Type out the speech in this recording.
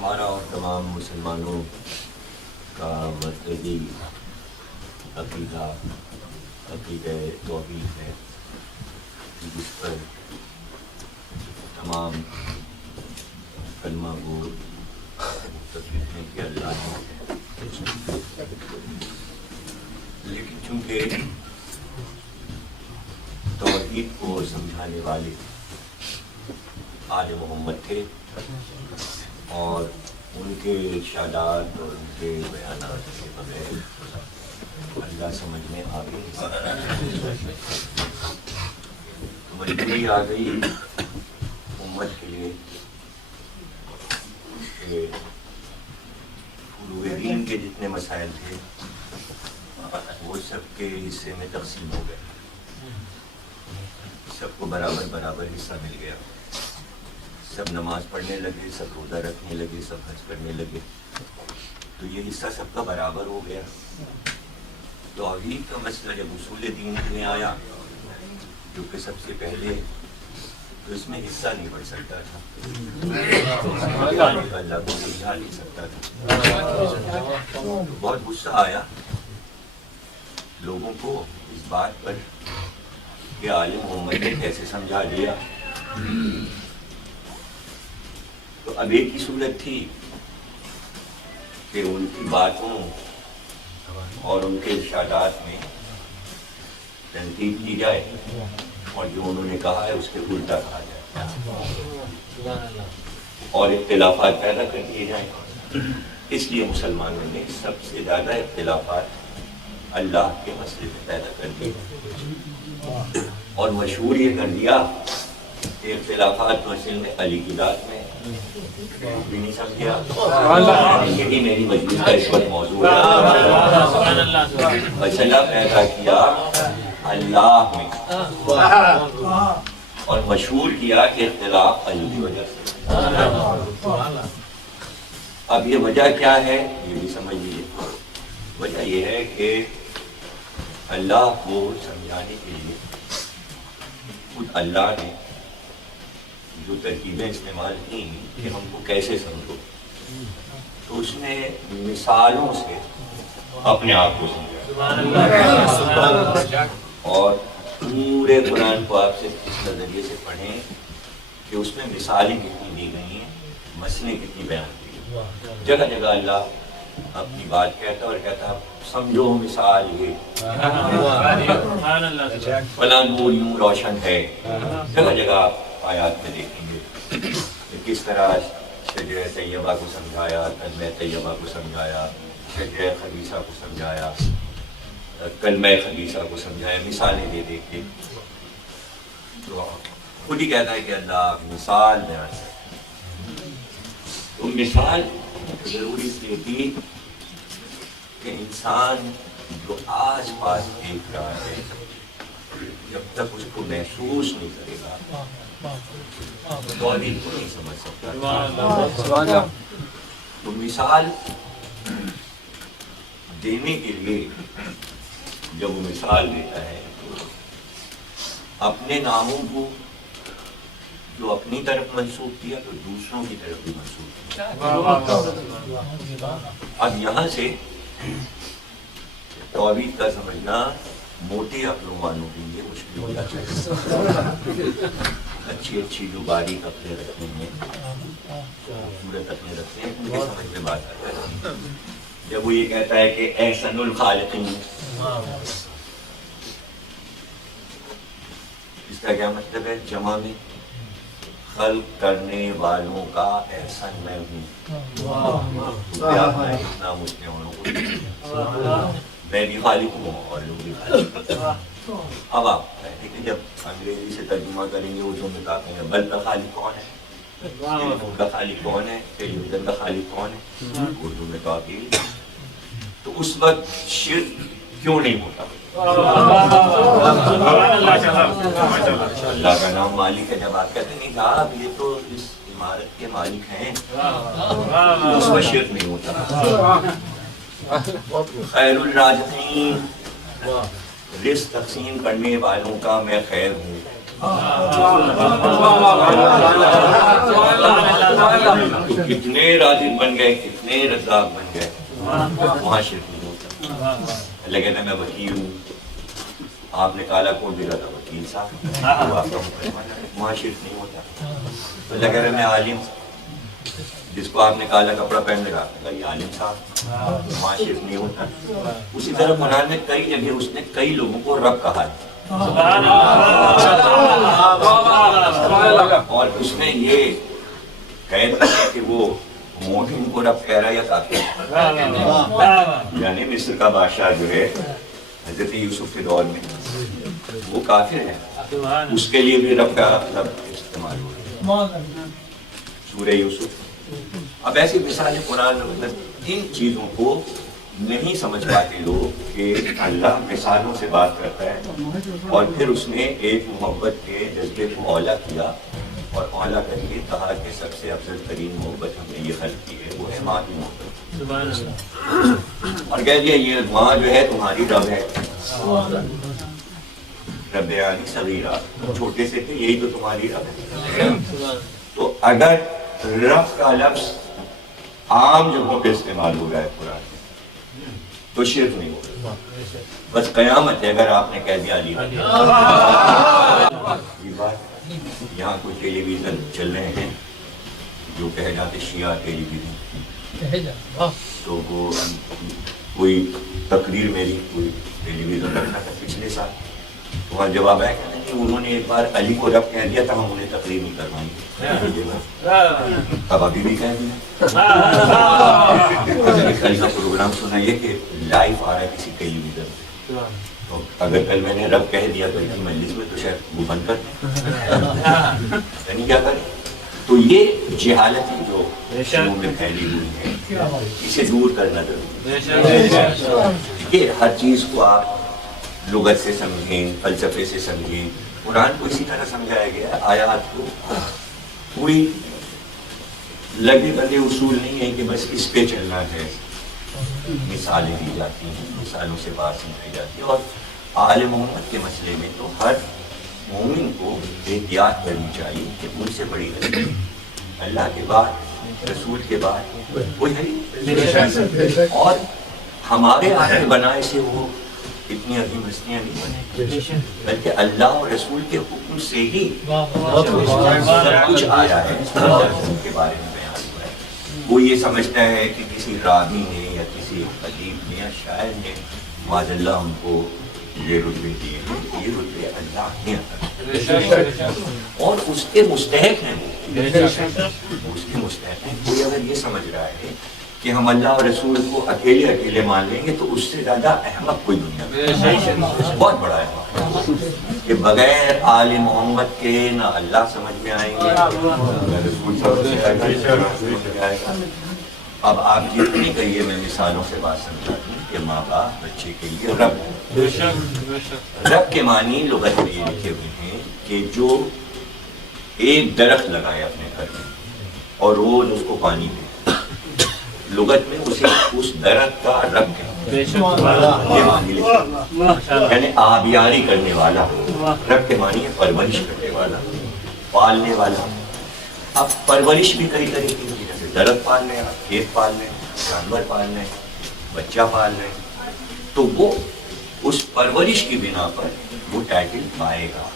ہمارا اور تمام مسلمانوں کا مرکزی عقیدہ توحید ہے، جس پر تمام کلمہ گو متفق ہیں کہ اللہ ہے، لیکن چونکہ توحید کو سمجھانے والے آل محمد تھے اور ان کے ارشادات اور ان کے بیانات کے بغیر اللہ سمجھ میں آ گئی، مجبوری آ گئی امت کے لیے کہ فروع دین کے جتنے مسائل تھے وہ سب کے حصے میں تقسیم ہو گئے، سب کو برابر برابر حصہ مل گیا، سب نماز پڑھنے لگے، سب روزہ رکھنے لگے، سب حج کرنے لگے، تو یہ حصہ سب کا برابر ہو گیا۔ توحید کا مسئلہ جب اصول دین میں آیا جو کہ سب سے پہلے، تو اس میں حصہ نہیں بڑھ سکتا تھا، اللہ کو سمجھا نہیں سکتا تھا، تو بہت غصہ آیا لوگوں کو اس بات پر کہ آل محمد نے کیسے سمجھا دیا۔ تو اب ایک ہی صورت تھی کہ ان کی باتوں اور ان کے ارشادات میں تنقید کی جائے اور جو انہوں نے کہا ہے اس کے الٹا کہا جائے اور اختلافات پیدا کر دیے جائیں۔ اس لیے مسلمانوں نے سب سے زیادہ اختلافات اللہ کے مسئلے میں پیدا کر دیے اور مشہور یہ کر دیا کہ اختلافات مسئلے میں علی کی ذات میں بھی نہیں سمجھا، یہی میری مجلس کا اس وقت موضوع ہے، مسئلہ پیدا کیا اللہ میں اور مشہور کیا کہ اختلاف علی کی وجہ سے۔ اب یہ وجہ کیا ہے یہ بھی سمجھ لیجیے۔ وجہ یہ ہے کہ اللہ کو سمجھانے کے لیے خود اللہ نے جو ترکیبیں استعمال کی کہ ہم کو کیسے سمجھو، تو اس نے مثالوں سے اپنے آپ کو سمجھا، اور پورے قرآن کو آپ سے اس نظریے سے پڑھیں کہ اس میں مثالیں کتنی دی گئی ہیں، مسئلے کتنی بیان کی گئی۔ جگہ جگہ اللہ اپنی بات کہتا اور کہتا سمجھو مثال یہ فلاں نور یوں روشن ہے۔ جگہ جگہ آپ آیات میں دیکھیں گے کہ کس طرح شجرہ طیبہ کو سمجھایا، کلمہ طیبہ کو سمجھایا، شجرہ خبیثہ کو سمجھایا، کلمہ خبیثہ کو سمجھایا، مثالیں دے دے کے۔ تو خود ہی کہتا ہے کہ اللہ مثال بیان ہے۔ تو مثال ضروری اس لیے تھی کہ انسان جو آس پاس دیکھ رہا ہے جب تک اس کو محسوس نہیں کرے گا توحید کو نہیں سمجھ سکتا۔ تو مثال دینے کے لیے جب وہ مثال دیتا ہے اپنے ناموں کو جو اپنی طرف منسوب کیا تو دوسروں کی طرف بھی منسوب کیا۔ اب یہاں سے توحید کا سمجھنا موٹے عقلوں والوں کے لیے مشکل ہو جاتا ہے۔ اچھی اچھی جو باریک عقلیں رکھتے ہیں، خوبصورت عقلیں رکھتے ہیں، ان کے سمجھ میں بات آتا ہے جب وہ یہ کہتا ہے کہ احسن الخالقین، اس کا کیا مطلب ہے؟ جمع میں خلق کرنے والوں کا احسن میں ہوں، اتنا مجھ نے انہوں کو میں بھی خالق ہوں اور لوگ بھی خالق۔ اب آپ دیکھیں جب انگریزی سے ترجمہ کریں گے اردو میں کہتے ہیں بلب کا خالق کون ہے، ٹیلی فون کا خالق کون ہے، ٹیلی ویژن کا خالق کون ہے، اردو میں کہا۔ تو اس وقت شرک کیوں نہیں ہوتا؟ اللہ کا نام مالک ہے، جب آپ کہتے ہیں صاحب یہ تو اس عمارت کے مالک ہیں، اس وقت شرک نہیں ہوتا۔ خیر الرازقین، رزق تقسیم کرنے والوں کا میں خیر ہوں، تو کتنے راضی بن گئے، کتنے رزاق بن گئے، وہاں شرک نہیں ہوتا. اللہ کہتا ہے میں وکیل ہوں، آپ نے کالا کوٹ دلا تھا وکیل صاحب، وہ آپ کا مقدمہ ہے، وہاں شرک نہیں ہوتا. تو اللہ کہہ رہا ہے میں عالم، جس کو آپ نے کالا کپڑا پہن لگا یہ عالم صاحب، وہاں شرک نہیں ہوتا. اسی طرح قرآن میں کئی جگہ اس نے کئی لوگوں کو رب کہا ہے، اور اس نے یہ قید کیا کہ وہ مومن کو رب کہہ رہا ہے یا کافر. یعنی مصر کا بادشاہ جو ہے حضرت یوسف کے دور میں وہ کافر ہے، اس کے لیے بھی رب کا لفظ استعمال ہوا ہے سورہ یوسف. اب ایسی مثالیں قرآن میں مطلب ان چیزوں کو نہیں سمجھ پاتے لوگ کہ اللہ مثالوں سے بات کرتا ہے، اور پھر اس نے ایک محبت کے جذبے کو اولا کیا اور اولا کر کے کہا کہ سب سے افضل ترین محبت ہم نے یہ خلق کی ہے وہ ہے ماں کی محبت، اور کہہ دیا یہ ماں جو ہے تمہاری رب ہے، رب یعنی صغیرہ، چھوٹے سے تھے یہی تو تمہاری رب ہے. تو اگر رب کا لفظ عام جگہوں پہ استعمال ہو رہا ہے قرآن میں تو شرک نہیں ہوگا. بس قیامت ہے اگر آپ نے کہہ دیا علی یہ بات. یہاں کوئی ٹیلی ویژن چل رہے ہیں جو کہہ جاتے شیعہ ٹیلی ویژن، تو وہ کوئی تقریر میری کوئی ٹیلی ویژن رکھنا تھا پچھلے سال، وہاں جواب ہے کہ انہوں نے ایک بار علی کو رب کہہ دیا تھا، ہم انہیں تقریر نہیں کروائیں گے. اب ابھی بھی کہہ دیا. کل کا پروگرام سنائیے کہ لائیو آ رہا ہے کسی ٹیلی ویژن پہ، تو اگر کل میں نے رب کہہ دیا تو ان کی مجلس میں تو شاید وہ بند کر دیں، یعنی کیا کریں. تو یہ جہالت جو شروع میں پھیلی ہوئی ہے اسے دور کرنا ضروری ہے. کہ ہر چیز کو آپ لغت سے سمجھیں، فلسفے سے سمجھیں. قرآن کو اسی طرح سمجھایا گیا ہے، آیات کو کوئی لگے بندے اصول نہیں ہے کہ بس اس پہ چلنا ہے. مثالیں دی جاتی ہیں، مثالوں سے بات سمجھائی جاتی ہے. اور آل محمد کے مسئلے میں تو ہر مومن کو احتیاط کرنی چاہیے کہ ان سے بڑی غلطی اللہ کے بعد رسول کے بعد کوئی ہے، اور ہمارے آنے بنائے سے وہ اتنی عظیم ہستیاں نہیں بنے، بلکہ اللہ اور رسول کے حکم سے ہی کچھ آیا ہے ان کے بارے میں بیان ہوا ہے. وہ یہ سمجھتا ہے کہ کسی راوی نے یا کسی ادیب نے یا شاعر نے معاذ اللہ ان کو یہ رتبے دیے ہیں، یہ رتبے اللہ نے عطا اور اس کے مستحق ہیں، اس کے مستحق ہیں. کوئی اگر یہ سمجھ رہا ہے کہ ہم اللہ اور رسول کو اکیلے اکیلے مان لیں گے تو اس سے زیادہ احمق کوئی دنیا میں، بہت بڑا احمق، کہ بغیر آل محمد کے نہ اللہ سمجھ میں آئیں گے نہ رسول سمجھ میں آئے گا. اب آپ جتنی کہیے میں مثالوں سے بات سمجھا دوں کہ ماں باپ بچے کے لیے رب، رب کے معنی لغت میں یہ لکھے ہوئے ہیں کہ جو ایک درخت لگائے اپنے گھر میں اور روز اس کو پانی دے، لغت میں اسے اس درخت کا رب کہتے ہیں، یعنی آبیاری کرنے والا. رب کے معنی ہے پرورش کرنے والا، پالنے والا. اب پرورش بھی کئی طریقے کی، جیسے درخت پال رہے ہیں، کھیت پال رہے ہیں، جانور پال رہے ہیں، بچہ پال رہے ہیں، تو وہ اس پرورش کی بنا پر وہ ٹائٹل پائے گا.